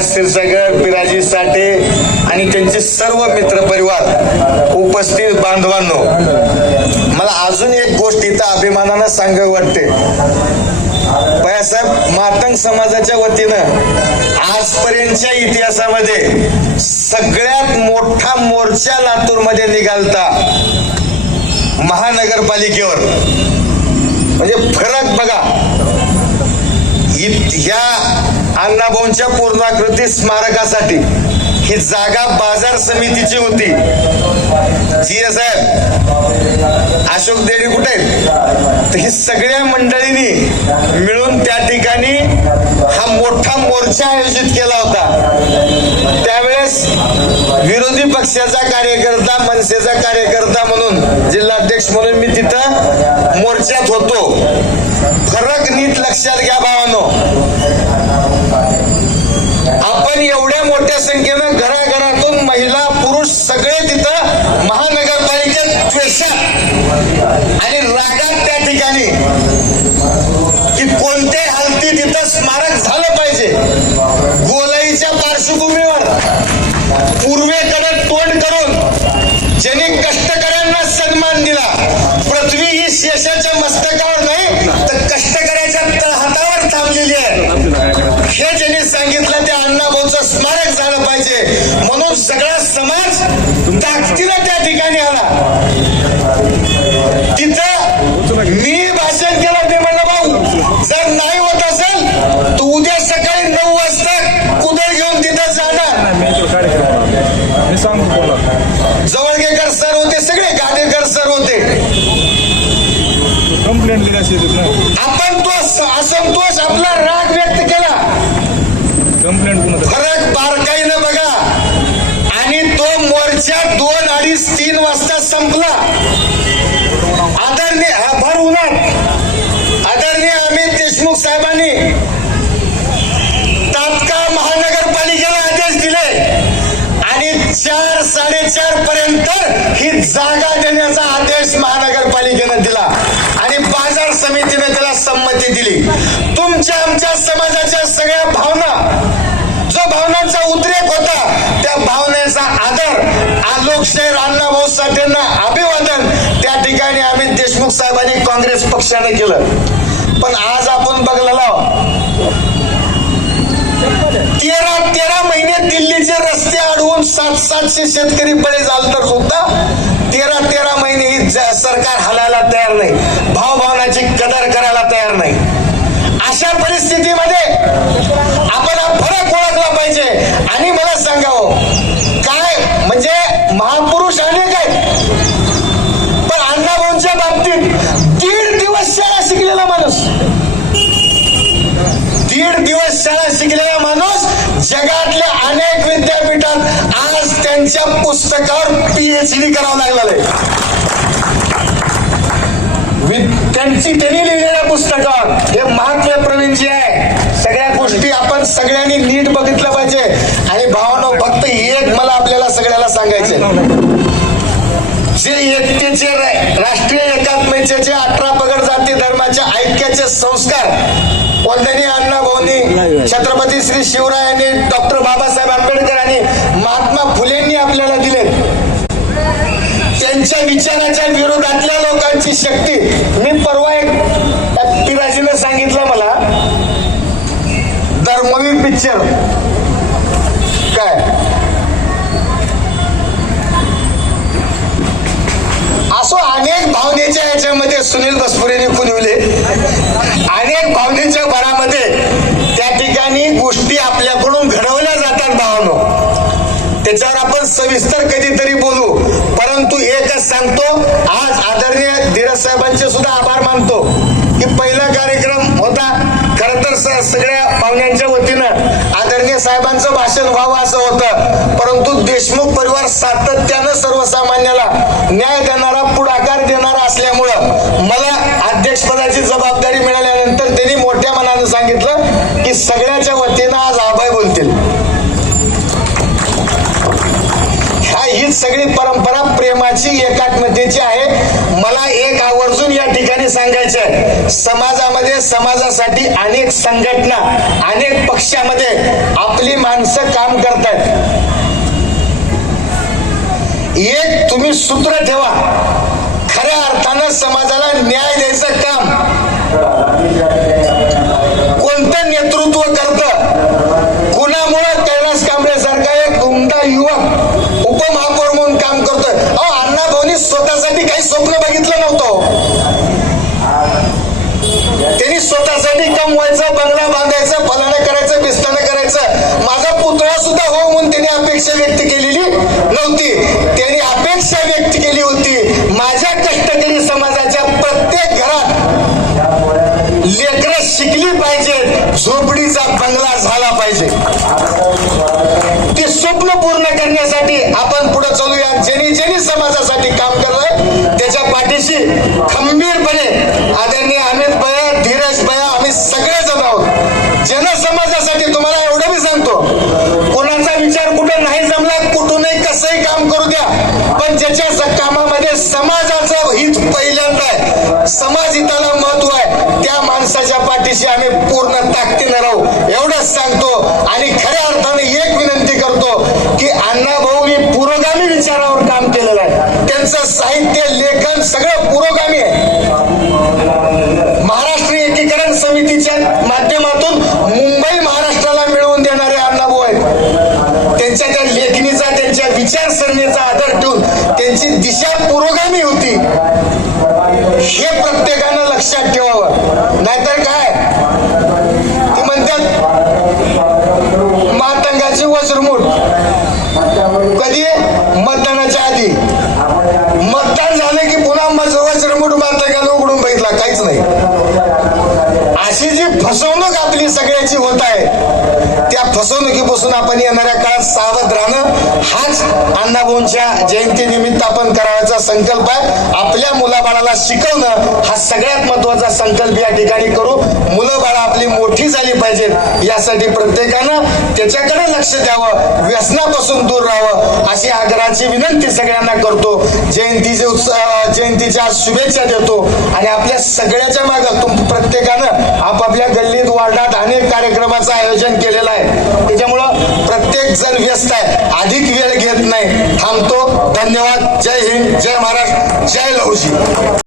क्षीरसागर पिराजी साठे आणि त्यांचे सर्व मित्र परिवार उपस्थित बांधवांनो मला अजून एक गोष्ट इथं अभिमानानं सांग वाटते. बाळासाहेब मातंग समाजाच्या वतीनं आजपर्यंतच्या इतिहासामध्ये सगळ्यात मोठा मोर्चा लातूरमध्ये निघालता महानगरपालिकेवर. म्हणजे फरक बघा. ह्या अण्णाभाऊंच्या पूर्णाकृती स्मारकासाठी ही जागा बाजार समितीची होती. जी साहेब अशोक देडी कुठे आहेत? तर ही सगळ्या मंडळींनी मिळून त्या ठिकाणी हा मोठा मोर्चा आयोजित केला होता. त्यावेळेस विरोधी पक्षाचा कार्यकर्ता मनसेचा कार्यकर्ता म्हणून जिल्हाध्यक्ष म्हणून मी तिथं मोर्चात होतो. फरक नीट लक्षात घ्या भावानो. थांबलेली आहे. हे ज्यांनी सांगितलं ते अण्णाभाऊचं स्मारक झालं पाहिजे. म्हणून सगळा समाज ताकदीनं त्या ठिकाणी आला. तिथं मी भाषण केलं ते म्हणलं भाऊ जर नाही होत असेल तर उद्या सकाळी नऊ वाजता कुदळ घेऊन तिथं जाणार. जवळगेकर सर होते सगळे गाडेकर सर होते. कंप्लेंट स- असंतोष आपला राग व्यक्त केला. फरक बारकाईनं बघा. आणि तो मोर्चा दोन अडीच तीन वाजता संपला. आदरणीय भर उन्हात. आदरणीय अमित देशमुख साहेबांनी तात्काळ महानगरपालिकेला आदेश दिले. आणि चार साडेचार पर्यंत ही जागा देण्याचा आदेश महानगरपालिकेनं दिला. आणि बाजार समितीने तुमच्या आमच्या समाजाच्या सगळ्या भावना जो भावनांचा उद्रेक होता त्या भावनेचा आदर आलोकशेर अण्णाभाऊ साठेंना अभिवादन त्या ठिकाणी अमित देशमुख साहेबांनी काँग्रेस पक्षाने केलं. पण आज आपण बघलेला तेरा तेरा महिने दिल्लीचे रस्ते अडवून सात सातशे शेतकरी बळी झाल तर सुद्धा तेरा तेरा महिने ही सरकार हलायला तयार नाही. भावभावनाची कदर करायला तयार नाही. या परिस्थितीमध्ये आपण हा फरक ओळखला पाहिजे. आणि मला सांगावं हो, काय म्हणजे महापुरुष अनेक आहेत. पण अण्णाभाऊंच्या बाबतीत दीड दिवस शाळा शिकलेला माणूस. दीड दिवस शाळा शिकलेला माणूस जगातल्या अनेक विद्यापीठात आज त्यांच्या पुस्तकावर पीएचडी करावं लागलेलं आहे. त्यांची त्यांनी लिहिलेल्या पुस्तकावर हे महात्मा प्रवीणजी आहे. सगळ्या गोष्टी आपण सगळ्यांनी नीट बघितलं पाहिजे. आणि भावानो फक्त एक मला आपल्याला सगळ्याला सांगायचे जे एकतेचे राष्ट्रीय राष्ट्रीय जे अठरा पगड जाती धर्माच्या ऐक्याचे संस्कार कोणत्यानी अण्णा भाऊनी छत्रपती श्री शिवरायांनी डॉक्टर बाबासाहेब आंबेडकर आणि महात्मा फुलेंनी आपल्याला दिलेत त्यांच्या विचाराच्या विरोधातल्या लोकांची शक्ती. मी परवा एक त्या पिराजीनं सांगितलं मला. धर्मवीर पिक्चर. काय? असो अनेक भावनेच्या याच्यामध्ये सुनील बसपुरेने खुनविले अनेक भावनेच्या भरामध्ये त्या ठिकाणी गोष्टी आपल्याकडून घडवल्या जातात भावनो. त्याच्यावर आपण सविस्तर कधीतरी बोलू. आज आदरणीय धीरज साहेबांचे सुद्धा आभार मानतो की पहिला कार्यक्रम होता. खर तर सगळ्या पाहुण्यांच्या वतीनं आदरणीय साहेबांचं भाषण व्हावं असं होतं. परंतु देशमुख परिवार सातत्यानं सर्वसामान्याला न्याय देणारा पुढाकार देणारा असल्यामुळं मला अध्यक्षपदाची जबाबदारी मिळाल्यानंतर त्यांनी मोठ्या मनानं सांगितलं की सगळ्याच्या वतीनं आज आभाय बोलतील. हीच सगळी परंपरा प्रेमाची एकात्मतेची आहे मला एक आवर्जून या ठिकाणी सांग- सांगायचं समाजामध्ये समाजासाठी अनेक संघटना अनेक पक्षामध्ये आपली माणसं काम करतात एक तुम्ही सूत्र ठेवा. खऱ्या अर्थानं समाजाला न्याय द्यायचं काम. कोणतं नेतृत्व करत? त्यांनी समाज हिताला महत्त्व आहे. त्या माणसाच्या पाठीशी आम्ही पूर्ण ताकदीनं राहू. एवढंच सांगतो आणि खऱ्या अर्थाने एक विनंती करतो की अण्णा भाऊनी पुरोगामी विचारावर काम केलेलं आहे. त्यांचं साहित्य लेखन सगळं पुरोगामी आहे. महाराष्ट्र एकीकरण समितीच्या माध्यमातून मुंबई महाराष्ट्राला मिळवून देणारे अण्णाभाऊ आहेत. त्यांच्या त्या लेखणीचा त्यांच्या विचारसरणीचा आधार ठेवून त्यांची दिशा पुरोगामी होती. हे प्रत्येकानं लक्षात ठेवावं. नाहीतर काय? ते म्हणतात मातंगाची वज्रमूठ. कधी? मतदानाच्या आधी. मतदान झालं की पुन्हा मज- वज्रमूठ मातंगाला उघडून बघितला काहीच नाही. अशी जी फसवणूक सगळ्याची होत आहे. त्या फसवणुकीपासून आपण येणाऱ्या काळात सावध राहणं हाच अण्णाभाऊंच्या जयंतीनिमित्त आपण करायचा संकल्प आहे. आपल्या मुलाबाळाला शिकवणं हा सगळ्यात महत्त्वाचा संकल्प या ठिकाणी करू. मुलं बाळा आपली मोठी झाली पाहिजेत यासाठी प्रत्येकानं त्याच्याकडे लक्ष द्यावं. व्यसनापासून दूर राहावं अशी आग्रहाची विनंती सगळ्यांना करतो. जयंतीचे उत्सव जयंतीच्या शुभेच्छा देतो. आणि आपल्या सगळ्याच्या मागं तुम प्रत्येकानं आपापल्या गल्ली कार्यक्रमाचं आयोजन केलेलं आहे. त्याच्यामुळं प्रत्येक जण व्यस्त आहे. अधिक वेळ घेत नाही. थांबतो. धन्यवाद. जय हिंद. जय महाराष्ट्र. जय लहुजी.